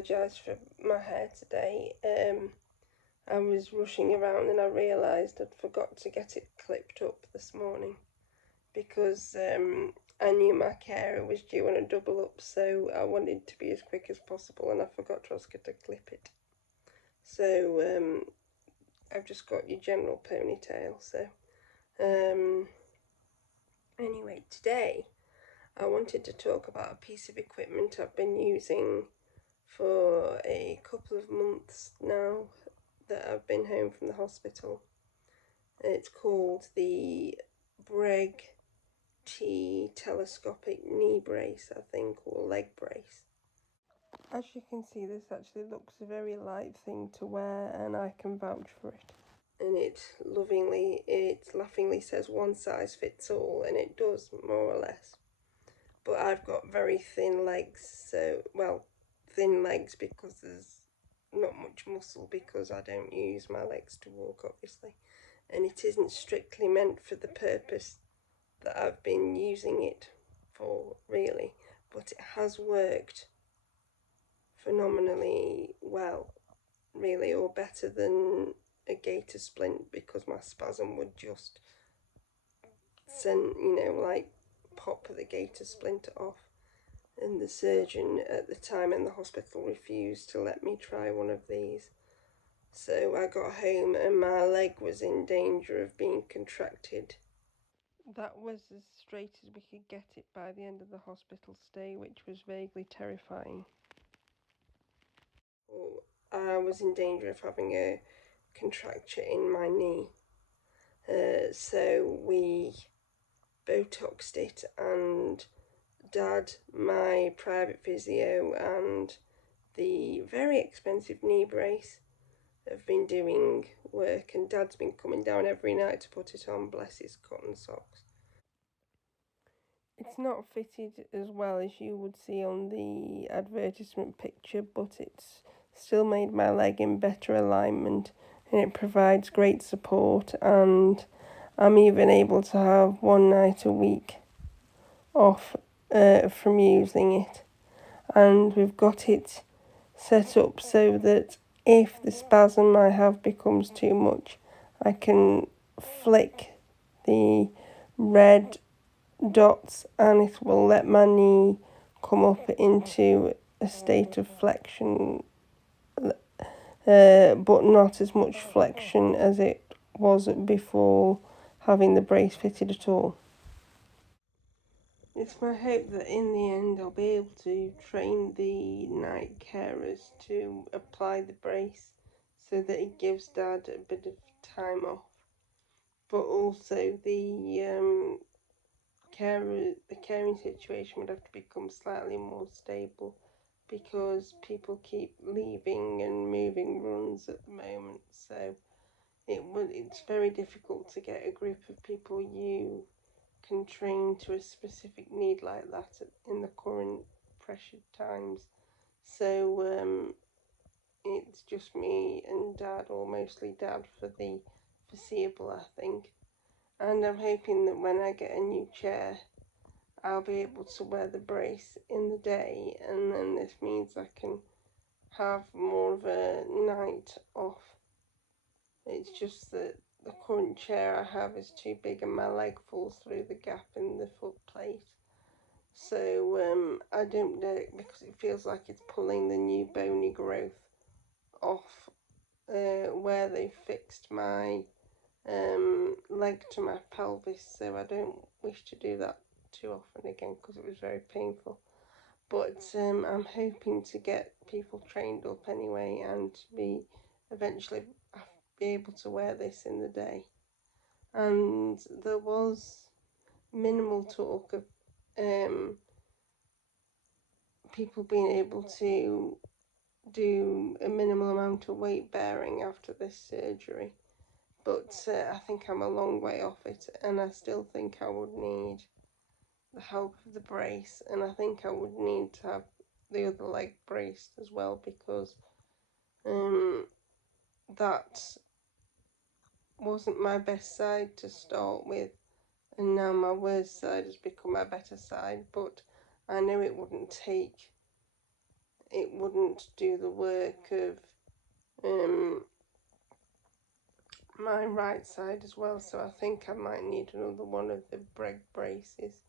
apologise for my hair today. I was rushing around and I realised I'd forgot to get it clipped up this morning because I knew my carer was due on a double up, so I wanted to be as quick as possible and I forgot to ask her to clip it. So I've just got your general ponytail. So anyway, today I wanted to talk about a piece of equipment I've been using for a couple of months now that I've been home from the hospital. It's called the Breg telescopic knee brace, I think, or leg brace. As you can see, this actually looks a very light thing to wear and I can vouch for it. And it laughingly says one size fits all, and it does, more or less. But I've got very thin legs, thin legs because there's not much muscle because I don't use my legs to walk, obviously. And it isn't strictly meant for the purpose that I've been using it for, really. But it has worked phenomenally well, really, or better than a gaiter splint, because my spasm would just send, pop the gaiter splinter off. And the surgeon at the time in the hospital refused to let me try one of these. So I got home and my leg was in danger of being contracted. That was as straight as we could get it by the end of the hospital stay, which was vaguely terrifying. I was in danger of having a contracture in my knee. So we Botoxed it, and Dad, my private physio, and the very expensive knee brace have been doing work, and Dad's been coming down every night to put it on, bless his cotton socks. It's not fitted as well as you would see on the advertisement picture, but it's still made my leg in better alignment, and it provides great support, and I'm even able to have one night a week off from using it. And we've got it set up so that if the spasm I have becomes too much, I can flick the red dots and it will let my knee come up into a state of flexion, but not as much flexion as it was before having the brace fitted at all. It's my hope that in the end I'll be able to train the night carers to apply the brace so that it gives Dad a bit of time off, but also the caring situation would have to become slightly more stable because people keep leaving and moving runs at the moment, so it's very difficult to get a group of people you can train to a specific need like that in the current pressured times. So it's just me and Dad, or mostly Dad, for the foreseeable, I think. And I'm hoping that when I get a new chair, I'll be able to wear the brace in the day, and then this means I can have more of a night off. It's just that the current chair I have is too big and my leg falls through the gap in the foot plate. So I don't know, because it feels like it's pulling the new bony growth off where they fixed my leg to my pelvis, so I don't wish to do that too often again because it was very painful. But I'm hoping to get people trained up anyway and be eventually be able to wear this in the day. And there was minimal talk of people being able to do a minimal amount of weight bearing after this surgery, but I think I'm a long way off it, and I still think I would need the help of the brace, and I think I would need to have the other leg braced as well, because that wasn't my best side to start with, and now my worst side has become my better side. But I know it wouldn't take it wouldn't do the work of my right side as well, so I think I might need another one of the Breg braces,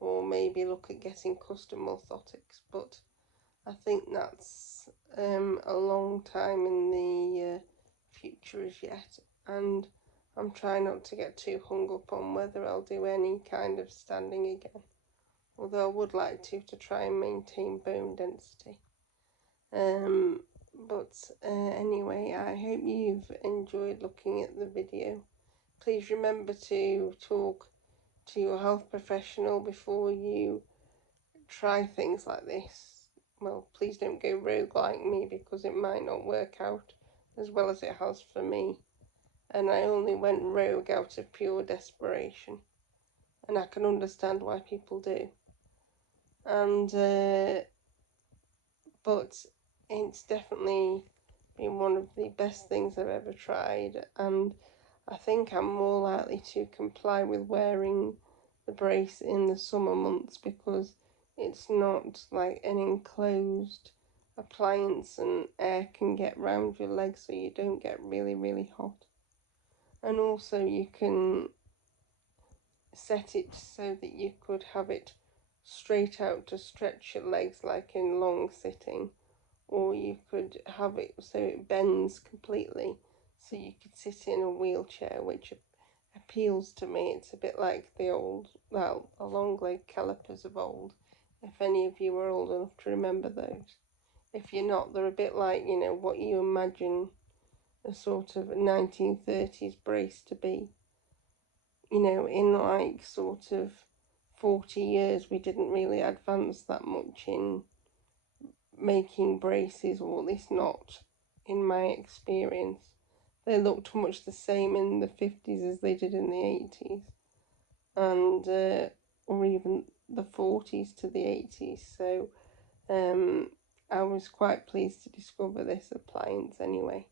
or maybe look at getting custom orthotics, but I think that's a long time in the future as yet, and I'm trying not to get too hung up on whether I'll do any kind of standing again, although I would like to try and maintain bone density. Anyway, I hope you've enjoyed looking at the video. Please remember to talk to your health professional before you try things like this. Well, please don't go rogue like me, because it might not work out as well as it has for me. And I only went rogue out of pure desperation. And I can understand why people do. And, but it's definitely been one of the best things I've ever tried. And I think I'm more likely to comply with wearing the brace in the summer months, because it's not like an enclosed appliance and air can get round your legs, so you don't get really hot. And also you can set it so that you could have it straight out to stretch your legs like in long sitting, or you could have it so it bends completely so you could sit in a wheelchair, which appeals to me. It's a bit like the old, well, the long leg calipers of old, if any of you are old enough to remember those. If you're not, they're a bit like, you know, what you imagine a sort of 1930s brace to be. You know, in like sort of 40 years we didn't really advance that much in making braces, or at least not in my experience. They looked much the same in the 50s as they did in the 80s, and or even the 40s to the 80s. So I was quite pleased to discover this appliance anyway.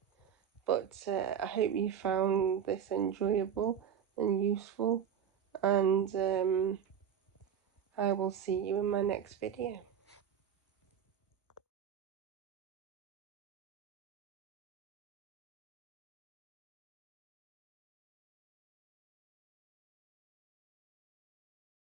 But I hope you found this enjoyable and useful, and I will see you in my next video.